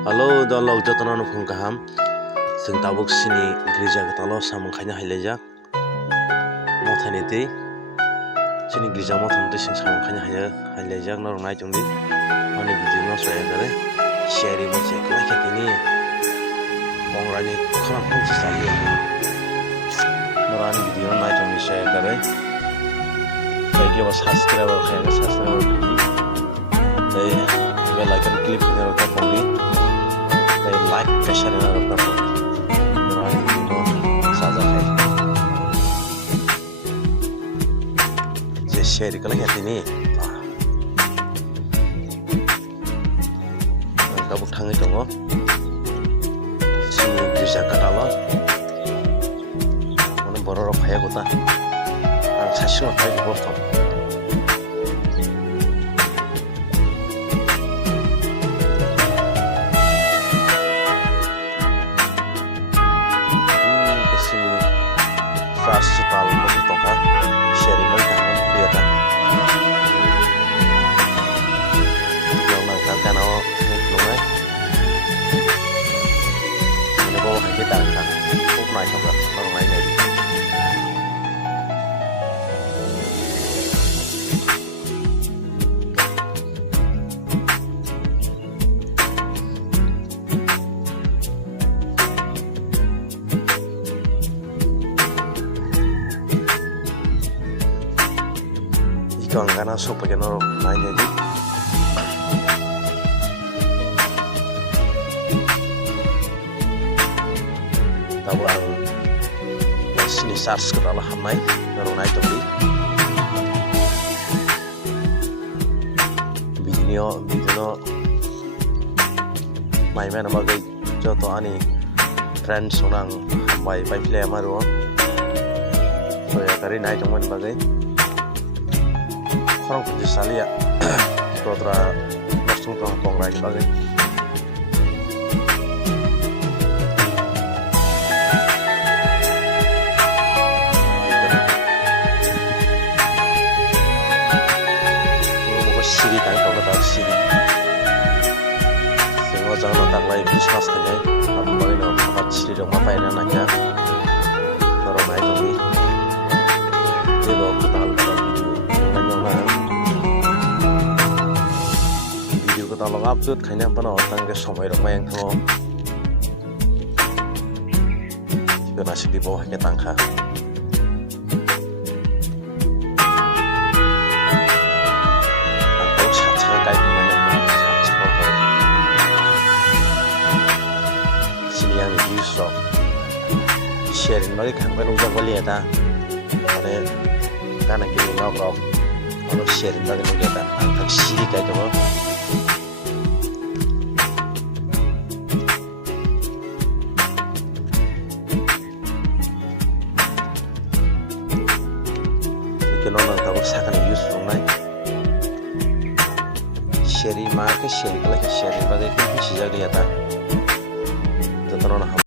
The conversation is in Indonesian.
Halo dalok jotono nufung kaham sing tabuk sini gereja ketalo samwng khai hailajak mothani tei sini gereja mothani tei sing samwng khai hailajak norok nai chungdi ani video no soya kare share mo che kala khetini kongrani khorang khung se sali norani video nai chungdi share kare baiki ba subscriber khai subscriber tei bell icon click kare ta poli like pressure na rokna po norani video saja hai je share kala khetini kabuk tangi tongo sini bisa katalo mana borok phaya gota ang sasung phaya go bostom first setal mo tongka sharing mo tangan lihat yang nangka kanao nungai ini bawa kita tangka kok naik sama orang lain lagi ikan karena sok pakai norok naik lagi tahu ang sini sars ke dalam hamai norok naik tadi video main mana bagai contoh ani friends orang hamai by play amaru so ya kari naik teman bagai orang pun disali ya totra langsung tong kongrani bagai mau siri tang tong kata siri semua jangan tak lagi bisnis kene apa bagai no apa siri dong apa ini anaknya orang naik tongi dia bawa kenal talong upload kayaknya apa no tang ke somai rok mayang tho juga nasi di bawah ke tangka tangkau saca kayak gimana saca kok sini yang diusok sharing lagi kan kan udah boleh ya ta mana karena kini ngobrol kalau sharing lagi nih kita angkat siri kayak gitu kenapa tabuk sakan use rumai sharing market sharing lagi sharing bagai kunci jadi ya ta